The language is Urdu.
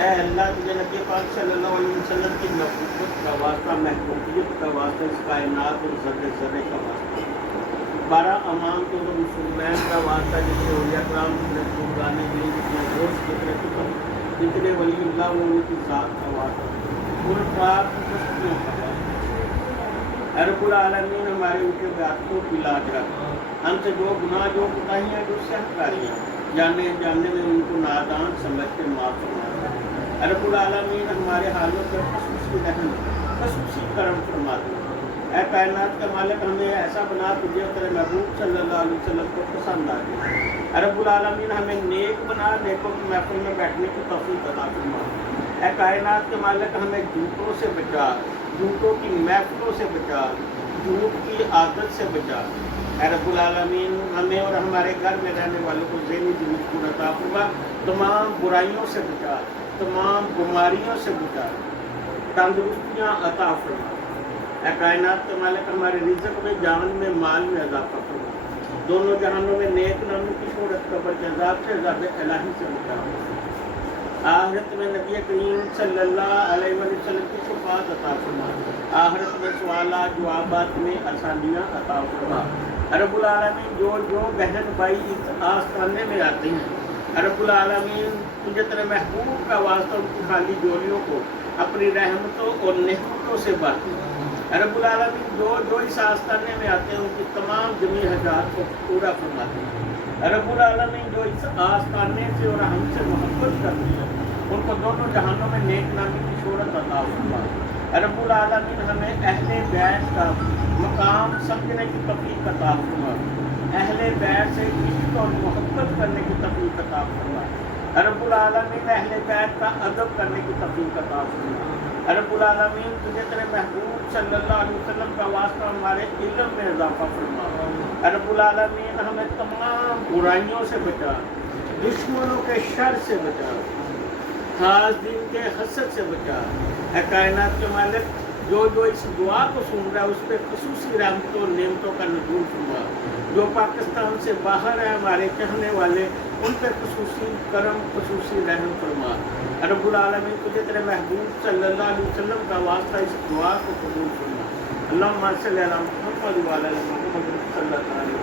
اے اللہ تجھے نبی پاک صلی اللہ علیہ وسلم کی نبوت کا واسطہ، محبوبیت کا واسطہ، اس کائنات اور ذرے ذرے کا واسطہ، بارہ امام تو مسلمان کا واسطہ، جتنے اولیاء کرام، جتنے بزرگان دین، جتنے دوست، جتنے کتب، جتنے ولی اللہ وہ ان کی ذات کا واسطہ، ان پاک ہستیوں کا واسطہ۔ اے رب العالمین ہمارے ان کے بیعتوں کی لاج رکھ، ہم سے جو گناہ، جو کوتاہیاں، جو سہکاریاں جاننے جاننے میں ان کو نادان سمجھ کے معاف فرما۔ اے رب العالمین ہمارے حالوں پر خصوصی رحم، خصوصی کرم فرما دے۔ اے کائنات کا مالک ہمیں ایسا بنا تجھے اور تیرے محبوب صلی اللہ علیہ وسلم کو پسند آ جائے۔ اے رب العالمین ہمیں نیک بنا، نیکوں کی محفل میں بیٹھنے کی توفیق عطا فرما۔ اے کائنات کے مالک ہمیں جھوٹوں سے بچا، جھوٹوں کی محفلوں سے بچا، جھوٹ کی عادت سے بچا۔ اے رب العالمین ہمیں اور ہمارے گھر میں رہنے والوں کو ذہنی دل عطا فرما، تمام برائیوں سے بچا، تمام بیماریوں سے بچا، تندرستیاں عطا فرما۔ اے کائنات کے مالک ہمارے رزق میں، جان میں، مال میں اضافہ فرما، دونوں جہانوں میں نیک نامی کی شہرت، قبر کے عذاب سے، عذاب الہی سے بچا۔ آخرت میں نبی کریم صلی اللہ علیہ وسلم کی شفاعت عطا فرما، آخرت میں سوالات جوابات میں آسانیاں عطا فرما۔ رب العالمین جو بہن بھائی اس آستانے میں آتے ہیں، رب العالمین تجھے تیرے محبوب کا واسطہ ان کی خالی جولیوں کو اپنی رحمتوں اور نعمتوں سے بھر۔ رب العالمین جو اس آستانے میں آتے ہیں ان کی تمام جمیع حاجات کو پورا فرماتے ہیں۔ رب العالمین جو اس آستانے سے اور ہم سے محبت کرتے ہیں ان کو دونوں جہانوں میں نیک نامی کی شہرت عطا فرما۔ رب العالمین ہمیں اہل بیت کا مقام سمجھنے کی توفیق عطا فرما، اہل بیت سے عشق اور محبت کرنے کی توفیق عطا فرما۔ رب العالمین اہل بیت کا ادب کرنے کی توفیق عطا فرما۔ رب العالمین تجھے تیرے محبوب صلی اللہ علیہ وسلم کا واسطہ ہمارے علم میں اضافہ فرما۔ رب العالمین ہمیں تمام برائیوں سے بچا، دشمنوں کے شر سے بچا، خاص دین کے حسد سے بچا۔ اے کائنات کے مالک جو اس دعا کو سن رہا ہے اس پہ خصوصی رحمتوں اور نعمتوں کا نزول فرما۔ جو پاکستان سے باہر ہیں ہمارے چاہنے والے ان پہ خصوصی کرم، خصوصی رحم فرما۔ رب العالمین تجھے تیرے محبوب صلی اللہ علیہ وسلم کا واسطہ اس دعا کو قبول فرما۔ اللہم صلی علی محمد وعلی آل محمد صلی اللہ علیہ وسلم۔